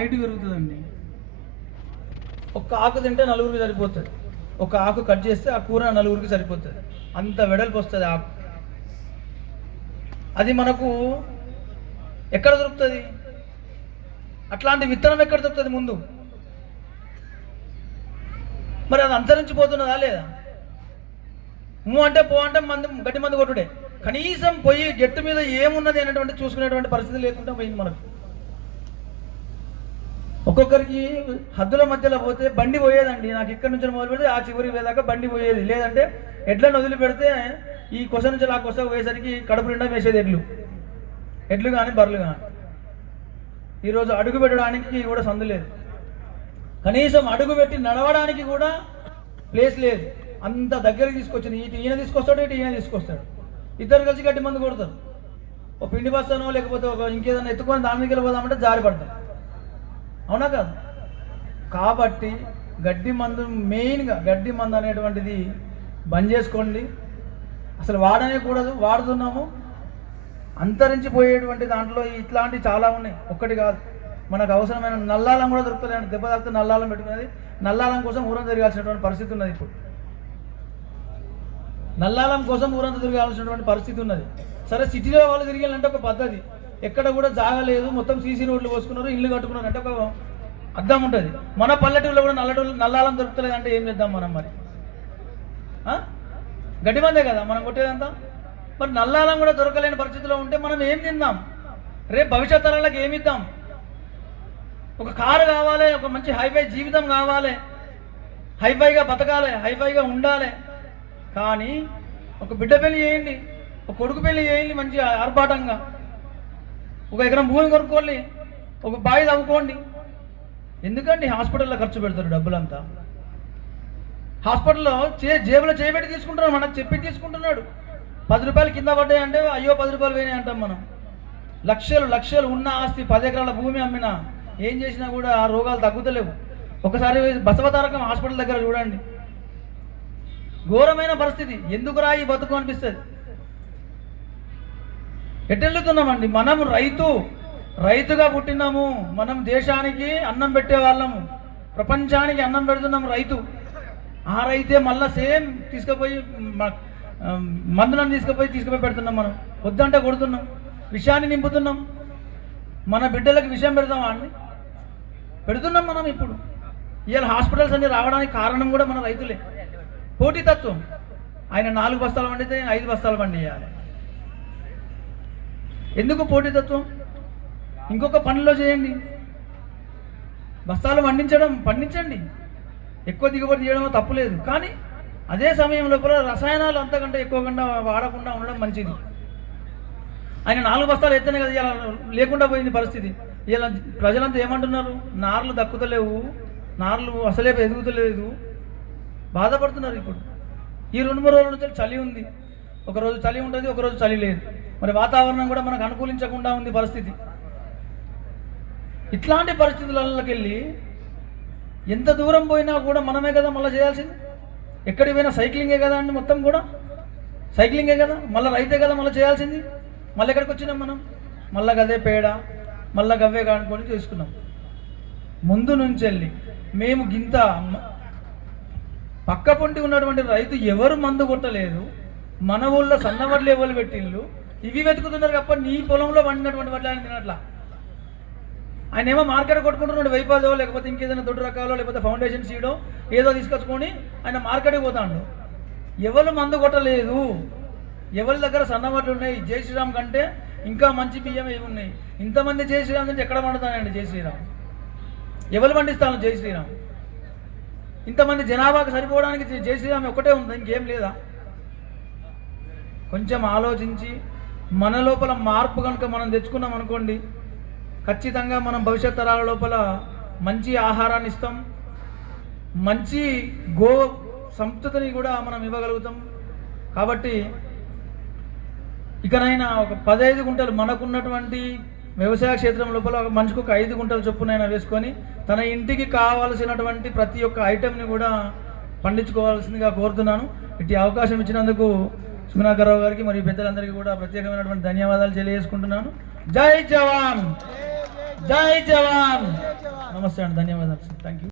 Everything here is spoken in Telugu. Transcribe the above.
హైట్ పెరుగుతుందండి. ఒక్క ఆకు తింటే నలుగురికి సరిపోతుంది. ఒక ఆకు కట్ చేస్తే ఆ కూర నలుగురికి సరిపోతుంది. అంత వెడల్పు వస్తుంది ఆకు. అది మనకు ఎక్కడ దొరుకుతుంది? అట్లాంటి విత్తనం ఎక్కడ దొరుకుతుంది ముందు? మరి అది అంతరించిపోతున్నదా లేదా? అంటే పో అంటే గట్టి మందు కొట్టుడే. కనీసం పోయి గట్టు మీద ఏమున్నది అనేటువంటి చూసుకునేటువంటి పరిస్థితి లేకుండా పోయింది మనకు. ఒక్కొక్కరికి హద్దుల మధ్యలో పోతే బండి పోయేదండి. నాకు ఇక్కడ నుంచి మొదలు పెడితే ఆ చివరికి పోయేదాకా బండి పోయేది. లేదంటే ఎడ్లను వదిలి పెడితే ఈ కొస నుంచి ఆ కొస పోయేసరికి కడుపు నిండా వేసేది ఎడ్లు కానీ బర్రెలు కానీ. ఈరోజు అడుగు పెట్టడానికి కూడా సందు లేదు. కనీసం అడుగు పెట్టి నడవడానికి కూడా ప్లేస్ లేదు. అంత దగ్గరికి తీసుకొచ్చింది. ఈయన తీసుకొస్తాడు, ఇటు ఈయన తీసుకొస్తాడు. ఇద్దరు కలిసి గడ్డి మందు కొడతారు. ఒక పిండి బస్తానో లేకపోతే ఒక ఇంకేదైనా ఎత్తుకొని దాని దగ్గర పోదామంటే జారి పడతారు. అవునా కాదు? కాబట్టి గడ్డి మందు, మెయిన్గా గడ్డి మందు అనేటువంటిది బంద్ చేసుకోండి. అసలు వాడనే కూడదు. వాడుతున్నాము. అంతరించిపోయేటువంటి దాంట్లో ఇట్లాంటివి చాలా ఉన్నాయి. ఒక్కటి కాదు. మనకు అవసరమైన నల్లాలం కూడా దొరుకుతుంది. దెబ్బ తాకితే నల్లాలం పెట్టుకునేది. నల్లాలం కోసం ఊరంతా తిరగాల్సినటువంటి పరిస్థితి ఉన్నది. ఇప్పుడు నల్లాలం కోసం ఊరంతా తిరగాల్సినటువంటి పరిస్థితి ఉన్నది. సరే, సిటీలో వాళ్ళు తిరిగాలంటే ఒక పద్ధతి. ఎక్కడ కూడా జాగలేదు, మొత్తం సీసీ రోడ్లు పోసుకున్నారు, ఇల్లు కట్టుకున్నారు అంటే ఒక అర్థం ఉంటుంది. మన పల్లెటూరులో కూడా నల్లాలం దొరుకుతలేదు అంటే ఏం చేద్దాం మనం? మరి గడ్డి మందే కదా మనం కొట్టేదంతా. మరి నల్లాలం కూడా దొరకలేని పరిస్థితిలో ఉంటే మనం ఏం తిందాం? రేపు భవిష్యత్ తరాలకు ఏమిద్దాం? ఒక కారు కావాలి, ఒక మంచి హైఫై జీవితం కావాలి, హైఫైగా బతకాలి, హైఫైగా ఉండాలి. కానీ ఒక బిడ్డ పెళ్లి చేయండి, ఒక కొడుకు పెళ్లి చేయండి మంచి ఆర్భాటంగా. ఒక ఎకరం భూమి కొనుక్కోండి, ఒక బావి తవ్వుకోండి. ఎందుకండి హాస్పిటల్లో ఖర్చు పెడతారు డబ్బులంతా? హాస్పిటల్లో జేబులో చేయబెట్టి తీసుకుంటున్నాడు, మనకు చెప్పి తీసుకుంటున్నాడు. 10 రూపాయలు కింద పడ్డాయి అంటే అయ్యో 10 రూపాయలు పోయినాయి అంటాం మనం. లక్షలు ఉన్న ఆస్తి 10 ఎకరాల భూమి అమ్మినా ఏం చేసినా కూడా ఆ రోగాలు తగ్గుతలేవు. ఒకసారి బసవతారకం హాస్పిటల్ దగ్గర చూడండి, ఘోరమైన పరిస్థితి. ఎందుకు రాయి బతుకు అనిపిస్తుంది. ఎటెళ్తున్నామండి మనం? రైతుగా పుట్టినాము మనం. దేశానికి అన్నం పెట్టే వాళ్ళము, ప్రపంచానికి అన్నం పెడుతున్నాం రైతు. ఆ రైతే మళ్ళీ సేమ్ తీసుకుపోయి మందులను తీసుకుపోయి పెడుతున్నాం మనం. వద్దంటే కొడుతున్నాం, విషాన్ని నింపుతున్నాం. మన బిడ్డలకు విషయం పెడతామా అండి? పెడుతున్నాం మనం. ఇప్పుడు ఇవాళ హాస్పిటల్స్ అన్ని రావడానికి కారణం కూడా మన రైతులే. పోటీతత్వం. ఆయన 4 బస్తాలు పండితే 5 బస్తాలు పండియాలి. ఎందుకు పోటీతత్వం? ఇంకొక పనిలో చేయండి. బస్తాలు పండించండి, ఎక్కువ దిగుబడి చేయడంలో తప్పులేదు. కానీ అదే సమయం లోపల రసాయనాలు అంతకంటే ఎక్కువగా వాడకుండా ఉండడం మంచిది. ఆయన 4 బస్తాలు ఎత్తనే కదా ఇలా లేకుండా పోయింది పరిస్థితి. ఇలా ప్రజలంతా ఏమంటున్నారు? నార్లు దక్కుతలేవు, నార్లు అసలే ఎదుగుతలేదు, బాధపడుతున్నారు. ఇప్పుడు ఈ 2-3 రోజుల నుంచి చలి ఉంది. ఒకరోజు చలి ఉంటుంది, ఒకరోజు చలి లేదు. మరి వాతావరణం కూడా మనకు అనుకూలించకుండా ఉంది పరిస్థితి. ఇట్లాంటి పరిస్థితులకి వెళ్ళి ఎంత దూరం పోయినా కూడా మనమే కదా మళ్ళీ చేయాల్సింది. ఎక్కడికి పోయినా సైక్లింగే కదా అండి, మొత్తం కూడా సైక్లింగే కదా. మళ్ళీ రైతే కదా మళ్ళీ చేయాల్సింది. మళ్ళీ ఎక్కడికి వచ్చినాం మనం? మళ్ళీ గదే పేడ, మళ్ళీ గవ్వే కానుకొని చేసుకున్నాం. ముందు నుంచి వెళ్ళి మేము గింత పక్క పొంటి ఉన్నటువంటి రైతు ఎవరు మందు కొట్టలేదు, మన ఊళ్ళో సన్నవడ్లు ఎవరు పెట్టిళ్ళు, ఇవి వెతుకుతున్నారు తప్ప నీ పొలంలో పండినటువంటి వడ్లు ఆయన తినట్లా. ఆయన ఏమో మార్కెట్ కొట్టుకుంటున్నాడు, వైపాదో లేకపోతే ఇంకేదైనా దొడ్డు రకాలో లేకపోతే ఫౌండేషన్ సీడో ఏదో తీసుకొచ్చుకొని ఆయన మార్కెట్కి పోతాడు. ఎవరు మందు కొట్టలేదు, ఎవరి దగ్గర సన్నవడ్లు ఉన్నాయి. జై శ్రీరామ్ కంటే ఇంకా మంచి బియ్యం ఏమి ఉన్నాయి. ఇంతమంది జై శ్రీరామ్ నుంచి ఎక్కడ పండుతానండి జై శ్రీరామ్? ఎవరు పండిస్తాను జై శ్రీరామ్? ఇంతమంది జనాభాకు సరిపోవడానికి జై శ్రీరామ్ ఒక్కటే ఉంది, ఇంకేం లేదా? కొంచెం ఆలోచించి మన లోపల మార్పు కనుక మనం తెచ్చుకున్నాం అనుకోండి, ఖచ్చితంగా మనం భవిష్యత్ తరాల లోపల మంచి ఆహారాన్ని ఇస్తాం, మంచి గో సంస్కృతిని కూడా మనం ఇవ్వగలుగుతాం. కాబట్టి ఇకనైనా ఒక 15 గుంటలు మనకున్నటువంటి వ్యవసాయ క్షేత్రం లోపల మనిషికి ఒక 5 గుంటల చొప్పునైనా వేసుకొని తన ఇంటికి కావాల్సినటువంటి ప్రతి ఒక్క ఐటెంని కూడా పండించుకోవాల్సిందిగా కోరుతున్నాను. ఇట్టి అవకాశం ఇచ్చినందుకు సుగుణాకర్రావు గారికి మరియు పెద్దలందరికీ కూడా ప్రత్యేకమైనటువంటి ధన్యవాదాలు తెలియజేసుకుంటున్నాను. జై జవాన్, జై జవాన్. నమస్తే అండి, ధన్యవాదాలు సార్, థ్యాంక్ యూ.